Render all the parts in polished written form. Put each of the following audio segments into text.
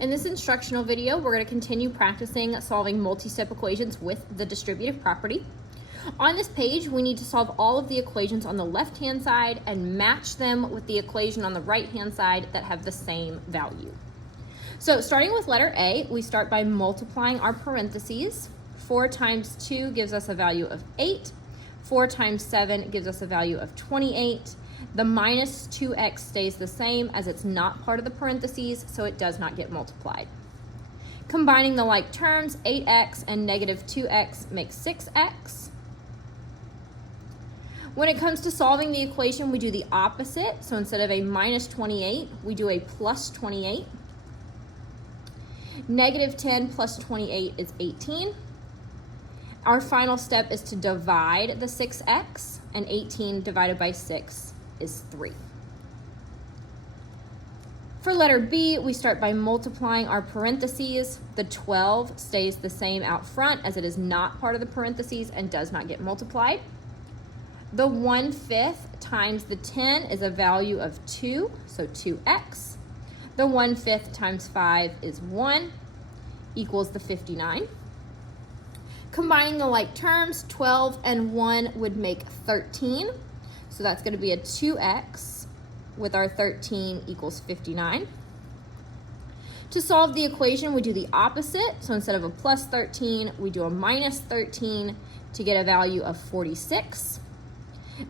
In this instructional video, we're going to continue practicing solving multi-step equations with the distributive property. On this page, we need to solve all of the equations on the left-hand side and match them with the equation on the right-hand side that have the same value. So starting with letter A, we start by multiplying our parentheses. 4 times 2 gives us a value of 8. 4 times 7 gives us a value of 28. The minus 2x stays the same as it's not part of the parentheses, so it does not get multiplied. Combining the like terms, 8x and negative 2x makes 6x. When it comes to solving the equation, we do the opposite. So instead of a minus 28, we do a plus 28. Negative 10 plus 28 is 18. Our final step is to divide the 6x, and 18 divided by 6 is 3. For letter B, we start by multiplying our parentheses. The 12 stays the same out front as it is not part of the parentheses and does not get multiplied. The 1/5 times the 10 is a value of 2, so 2x. The 1/5 times 5 is 1, equals the 59. Combining the like terms, 12 and 1 would make 13. So that's going to be a 2x with our 13 equals 59. To solve the equation, we do the opposite. So instead of a plus 13, we do a minus 13 to get a value of 46.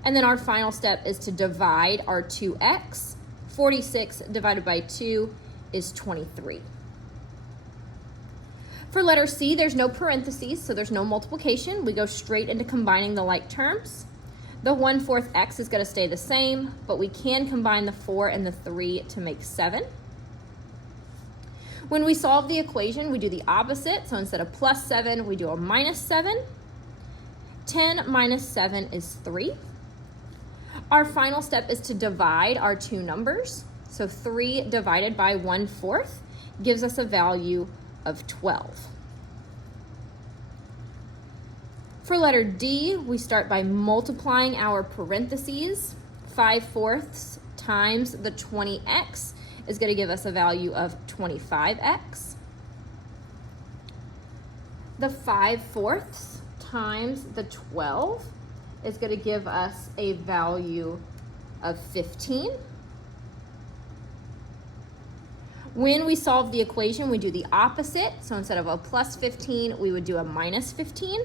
And then our final step is to divide our 2x. 46 divided by 2 is 23. For letter C, there's no parentheses, so there's no multiplication. We go straight into combining the like terms. The 1/4 x is going to stay the same, but we can combine the 4 and the 3 to make 7. When we solve the equation, we do the opposite. So instead of plus 7, we do a minus 7. 10 minus 7 is 3. Our final step is to divide our two numbers. So 3 divided by 1/4 gives us a value of 12. For letter D, we start by multiplying our parentheses. 5/4 times the 20x is going to give us a value of 25x. The 5/4 times the 12 is going to give us a value of 15. When we solve the equation, we do the opposite. So instead of a plus 15, we would do a minus 15.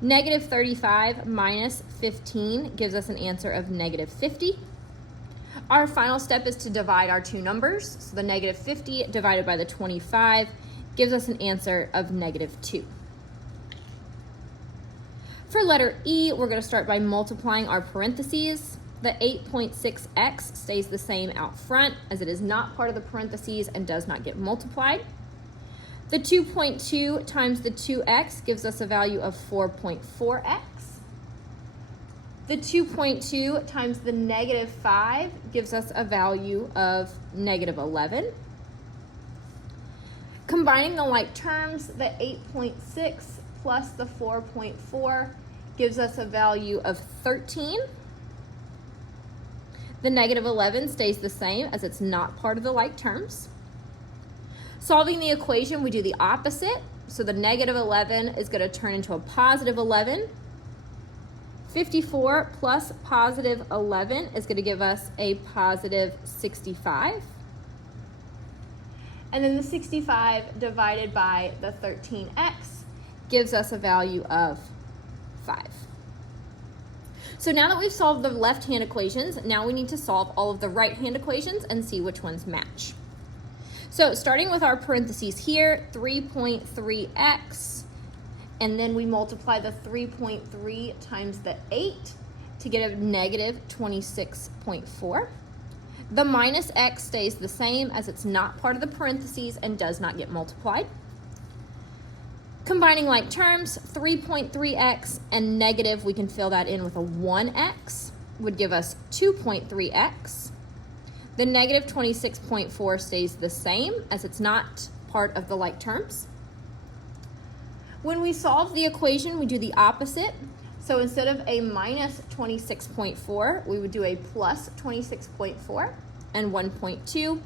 Negative 35 minus 15 gives us an answer of negative 50. Our final step is to divide our two numbers. So the negative 50 divided by the 25 gives us an answer of negative 2. For letter E, we're going to start by multiplying our parentheses. The 8.6x stays the same out front as it is not part of the parentheses and does not get multiplied. The 2.2 times the 2x gives us a value of 4.4x. The 2.2 times the negative 5 gives us a value of negative 11. Combining the like terms, the 8.6 plus the 4.4 gives us a value of 13. The negative 11 stays the same as it's not part of the like terms. Solving the equation, we do the opposite. So the negative 11 is going to turn into a positive 11. 54 plus positive 11 is going to give us a positive 65. And then the 65 divided by the 13x gives us a value of 5. So now that we've solved the left-hand equations, now we need to solve all of the right-hand equations and see which ones match. So starting with our parentheses here, 3.3x, and then we multiply the 3.3 times the 8 to get a negative 26.4. The minus x stays the same as it's not part of the parentheses and does not get multiplied. Combining like terms, 3.3x and negative, we can fill that in with a 1x, would give us 2.3x. The negative 26.4 stays the same as it's not part of the like terms. When we solve the equation, we do the opposite. So instead of a minus 26.4, we would do a plus 26.4 and 1.2.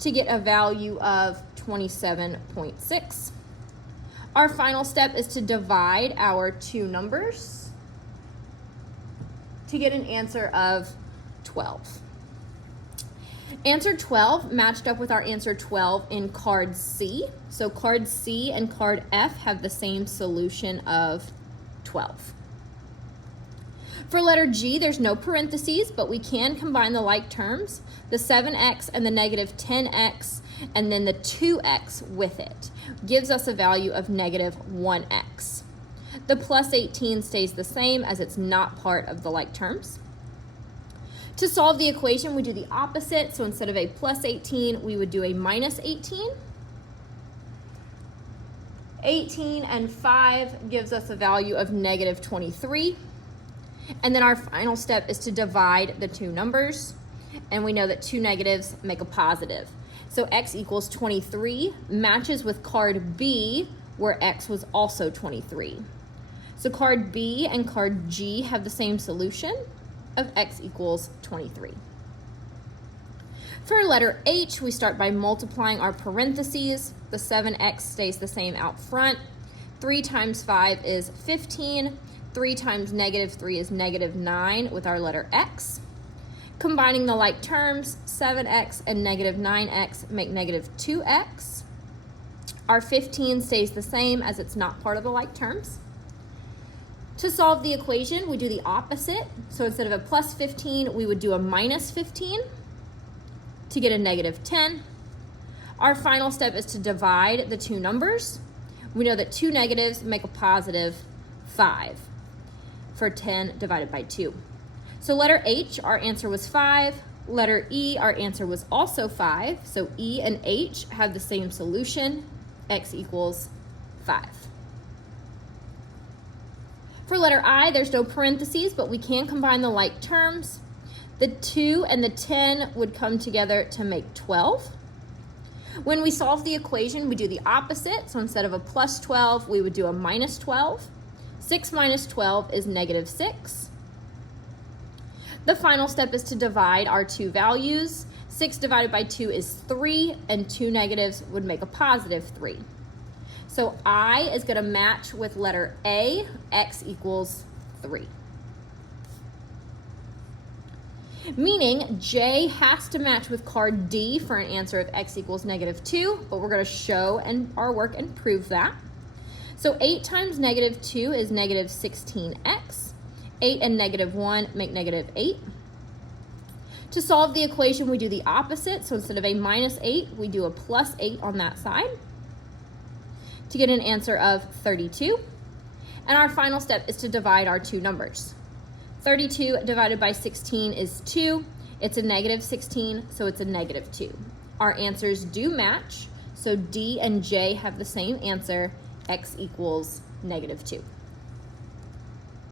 to get a value of 27.6. Our final step is to divide our two numbers to get an answer of 12. Answer 12 matched up with our answer 12 in card C. So card C and card F have the same solution of 12. For letter G, there's no parentheses, but we can combine the like terms, the 7x and the negative 10x, and then the 2x with it. Gives us a value of negative 1x. The plus 18 stays the same as it's not part of the like terms. To solve the equation, we do the opposite. So instead of a plus 18, we would do a minus 18. 18 and 5 gives us a value of negative 23. And then our final step is to divide the two numbers. And we know that two negatives make a positive. So x equals 23 matches with card B, where x was also 23. So card B and card G have the same solution of x equals 23. For letter H, we start by multiplying our parentheses. The 7x stays the same out front. 3 times 5 is 15. 3 times negative 3 is negative 9 with our letter x. Combining the like terms, 7x and negative 9x make negative 2x. Our 15 stays the same as it's not part of the like terms. To solve the equation, we do the opposite. So instead of a plus 15, we would do a minus 15 to get a negative 10. Our final step is to divide the two numbers. We know that two negatives make a positive 5 for 10 divided by 2. So letter H, our answer was 5. Letter E, our answer was also 5. So E and H have the same solution, x equals 5. For letter I, there's no parentheses, but we can combine the like terms. The 2 and the 10 would come together to make 12. When we solve the equation, we do the opposite. So instead of a plus 12, we would do a minus 12. 6 minus 12 is negative 6. The final step is to divide our two values. 6 divided by 2 is 3, and two negatives would make a positive 3. So I is going to match with letter A, x equals 3. Meaning J has to match with card D for an answer of x equals negative 2, but we're going to show our work and prove that. So 8 times negative 2 is negative 16x. 8 and negative 1 make negative 8. To solve the equation, we do the opposite. So instead of a minus 8, we do a plus 8 on that side to get an answer of 32. And our final step is to divide our two numbers. 32 divided by 16 is 2. It's a negative 16, so it's a negative 2. Our answers do match, so D and J have the same answer, x equals negative 2.